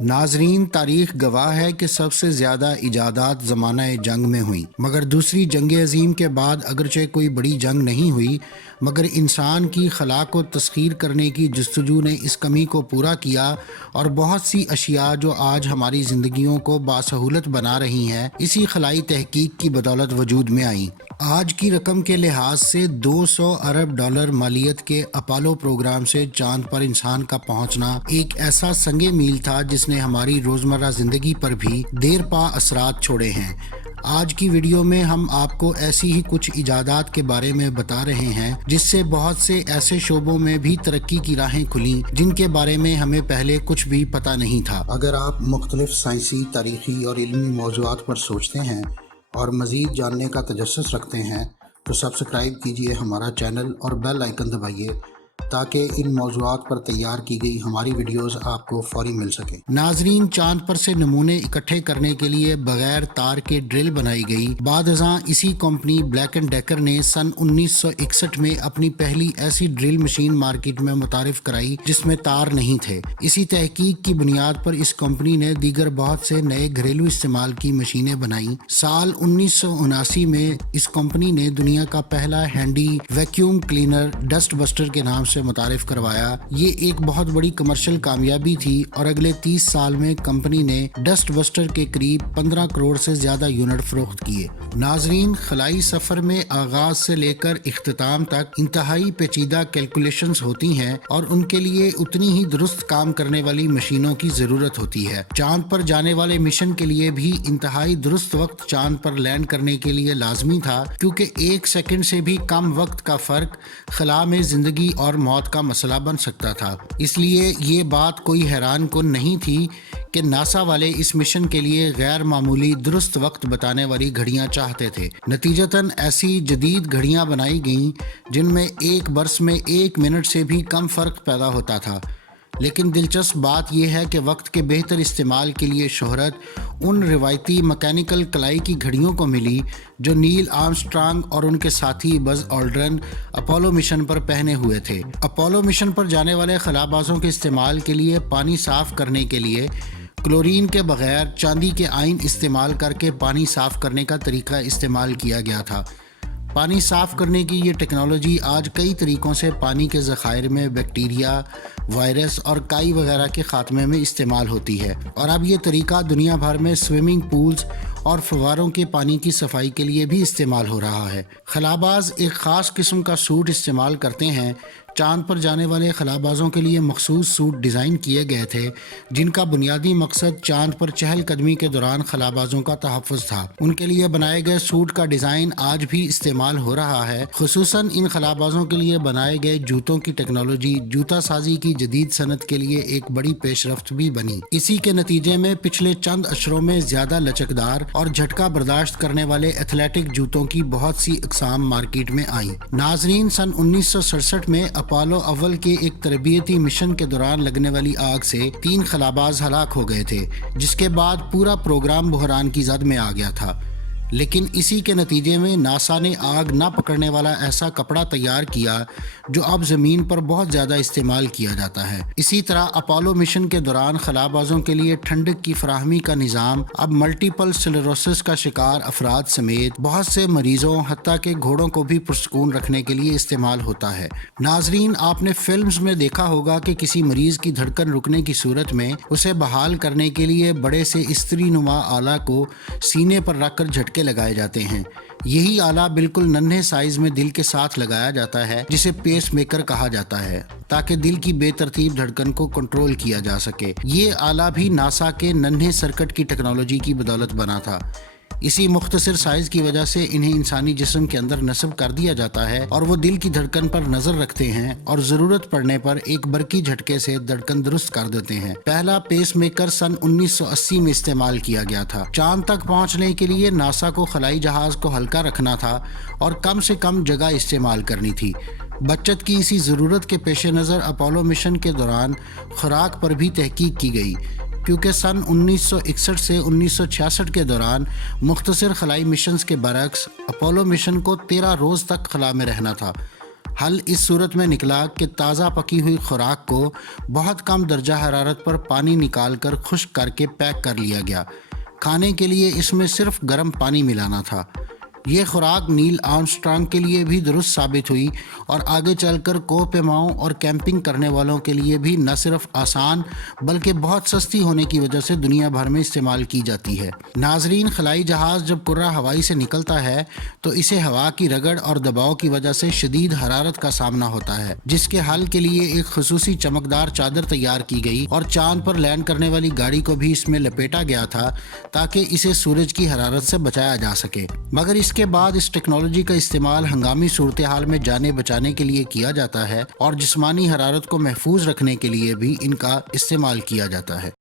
ناظرین، تاریخ گواہ ہے کہ سب سے زیادہ ایجادات زمانہ جنگ میں ہوئیں، مگر دوسری جنگ عظیم کے بعد اگرچہ کوئی بڑی جنگ نہیں ہوئی، مگر انسان کی خلا کو تسخیر کرنے کی جستجو نے اس کمی کو پورا کیا، اور بہت سی اشیاء جو آج ہماری زندگیوں کو باسہولت بنا رہی ہیں اسی خلائی تحقیق کی بدولت وجود میں آئیں۔ آج کی رقم کے لحاظ سے 200 ارب ڈالر مالیت کے اپولو پروگرام سے چاند پر انسان کا پہنچنا ایک ایسا سنگ میل تھا جس نے ہماری روزمرہ زندگی پر بھی دیر پا اثرات چھوڑے ہیں۔ آج کی ویڈیو میں ہم آپ کو ایسی ہی کچھ ایجادات کے بارے میں بتا رہے ہیں جس سے بہت سے ایسے شعبوں میں بھی ترقی کی راہیں کھلیں جن کے بارے میں ہمیں پہلے کچھ بھی پتہ نہیں تھا۔ اگر آپ مختلف سائنسی، تاریخی اور علمی موضوعات پر سوچتے ہیں اور مزید جاننے کا تجسس رکھتے ہیں تو سبسکرائب کیجئے ہمارا چینل اور بیل آئیکن دبائیے تاکہ ان موضوعات پر تیار کی گئی ہماری ویڈیوز آپ کو فوری مل سکیں۔ ناظرین، چاند پر سے نمونے اکٹھے کرنے کے لیے بغیر تار کے ڈرل بنائی گئی۔ بعد ازاں اسی کمپنی بلیک اینڈ ڈیکر نے سن 1961 میں اپنی پہلی ایسی ڈرل مشین مارکیٹ میں متعارف کرائی جس میں تار نہیں تھے۔ اسی تحقیق کی بنیاد پر اس کمپنی نے دیگر بہت سے نئے گھریلو استعمال کی مشینیں بنائیں۔ سال 1979 میں اس کمپنی نے دنیا کا پہلا handy vacuum cleaner dust buster کے نام سے متعارف کروایا۔ یہ ایک بہت بڑی کمرشل کامیابی تھی اور اگلے 30 سال میں کمپنی نے ڈسٹ بسٹر کے قریب 15 کروڑ سے زیادہ یونٹ فروخت کیے۔ ناظرین، خلائی سفر میں آغاز سے لے کر اختتام تک انتہائی پیچیدہ کیلکولیشنز ہوتی ہیں اور ان کے لیے اتنی ہی درست کام کرنے والی مشینوں کی ضرورت ہوتی ہے۔ چاند پر جانے والے مشن کے لیے بھی انتہائی درست وقت چاند پر لینڈ کرنے کے لیے لازمی تھا، کیونکہ 1 سیکنڈ سے بھی کم وقت کا فرق خلا میں زندگی اور موت کا مسئلہ بن سکتا تھا۔ اس لیے یہ بات کوئی حیران کن نہیں تھی کہ ناسا والے اس مشن کے لیے غیر معمولی درست وقت بتانے والی گھڑیاں چاہتے تھے۔ نتیجتاً ایسی جدید گھڑیاں بنائی گئیں جن میں ایک برس میں 1 منٹ سے بھی کم فرق پیدا ہوتا تھا۔ لیکن دلچسپ بات یہ ہے کہ وقت کے بہتر استعمال کے لیے شہرت ان روایتی مکینیکل کلائی کی گھڑیوں کو ملی جو نیل آرمسٹرانگ اور ان کے ساتھی بز آلڈرن اپولو مشن پر پہنے ہوئے تھے۔ اپولو مشن پر جانے والے خلابازوں کے استعمال کے لیے پانی صاف کرنے کے لیے کلورین کے بغیر چاندی کے آئن استعمال کر کے پانی صاف کرنے کا طریقہ استعمال کیا گیا تھا۔ پانی صاف کرنے کی یہ ٹیکنالوجی آج کئی طریقوں سے پانی کے ذخائر میں بیکٹیریا، وائرس اور کائی وغیرہ کے خاتمے میں استعمال ہوتی ہے، اور اب یہ طریقہ دنیا بھر میں سوئمنگ پولز اور فواروں کے پانی کی صفائی کے لیے بھی استعمال ہو رہا ہے۔ خلاباز ایک خاص قسم کا سوٹ استعمال کرتے ہیں۔ چاند پر جانے والے خلابازوں کے لیے مخصوص سوٹ ڈیزائن کیے گئے تھے جن کا بنیادی مقصد چاند پر چہل قدمی کے دوران خلابازوں کا تحفظ تھا۔ ان کے لیے بنائے گئے سوٹ کا ڈیزائن آج بھی استعمال ہو رہا ہے۔ خصوصاً ان خلابازوں کے لیے بنائے گئے جوتوں کی ٹیکنالوجی جوتا سازی کی جدید صنعت کے لیے ایک بڑی پیش رفت بھی بنی۔ اسی کے نتیجے میں پچھلے چند اشروں میں زیادہ لچکدار اور جھٹکا برداشت کرنے والے ایتھلیٹک جوتوں کی بہت سی اقسام مارکیٹ میں آئیں۔ ناظرین، سن 1967 میں اپولو اول کے ایک تربیتی مشن کے دوران لگنے والی آگ سے 3 خلاباز ہلاک ہو گئے تھے، جس کے بعد پورا پروگرام بحران کی زد میں آ گیا تھا۔ لیکن اسی کے نتیجے میں ناسا نے آگ نہ پکڑنے والا ایسا کپڑا تیار کیا جو اب زمین پر بہت زیادہ استعمال کیا جاتا ہے۔ اسی طرح اپولو مشن کے دوران خلابازوں کے لیے ٹھنڈک کی فراہمی کا نظام اب ملٹیپل سکلیروسس کا شکار افراد سمیت بہت سے مریضوں حتیٰ کہ گھوڑوں کو بھی پرسکون رکھنے کے لیے استعمال ہوتا ہے۔ ناظرین، آپ نے فلمز میں دیکھا ہوگا کہ کسی مریض کی دھڑکن رکنے کی صورت میں اسے بحال کرنے کے لیے بڑے سے استری نما آلہ کو سینے پر رکھ کر جھٹکے لگائے جاتے ہیں۔ یہی آلہ بالکل ننھے سائز میں دل کے ساتھ لگایا جاتا ہے جسے پیس میکر کہا جاتا ہے، تاکہ دل کی بے ترتیب دھڑکن کو کنٹرول کیا جا سکے۔ یہ آلہ بھی ناسا کے ننھے سرکٹ کی ٹیکنالوجی کی بدولت بنا تھا۔ اسی مختصر سائز کی وجہ سے انہیں انسانی جسم کے اندر نصب کر دیا جاتا ہے اور وہ دل کی دھڑکن پر نظر رکھتے ہیں اور ضرورت پڑنے پر ایک برقی جھٹکے سے دھڑکن درست کر دیتے ہیں۔ پہلا پیس میکر سن 1980 میں استعمال کیا گیا تھا۔ چاند تک پہنچنے کے لیے ناسا کو خلائی جہاز کو ہلکا رکھنا تھا اور کم سے کم جگہ استعمال کرنی تھی۔ بچت کی اسی ضرورت کے پیش نظر اپولو مشن کے دوران خوراک پر بھی تحقیق کی گئی، کیونکہ سن 1961 سے 1966 کے دوران مختصر خلائی مشنز کے برعکس اپولو مشن کو 13 روز تک خلا میں رہنا تھا۔ حل اس صورت میں نکلا کہ تازہ پکی ہوئی خوراک کو بہت کم درجہ حرارت پر پانی نکال کر خشک کر کے پیک کر لیا گیا۔ کھانے کے لیے اس میں صرف گرم پانی ملانا تھا۔ یہ خوراک نیل آرمسٹرانگ کے لیے بھی درست ثابت ہوئی اور آگے چل کر کوہ پیماؤں اور کیمپنگ کرنے والوں کے لیے بھی نہ صرف آسان بلکہ بہت سستی ہونے کی وجہ سے دنیا بھر میں استعمال کی جاتی ہے۔ ناظرین، خلائی جہاز جب کرہ ہوائی سے نکلتا ہے تو اسے ہوا کی رگڑ اور دباؤ کی وجہ سے شدید حرارت کا سامنا ہوتا ہے، جس کے حل کے لیے ایک خصوصی چمکدار چادر تیار کی گئی اور چاند پر لینڈ کرنے والی گاڑی کو بھی اس میں لپیٹا گیا تھا تاکہ اسے سورج کی حرارت سے بچایا جا سکے۔ مگر اس کے بعد اس ٹیکنالوجی کا استعمال ہنگامی صورتحال میں جانیں بچانے کے لیے کیا جاتا ہے اور جسمانی حرارت کو محفوظ رکھنے کے لیے بھی ان کا استعمال کیا جاتا ہے۔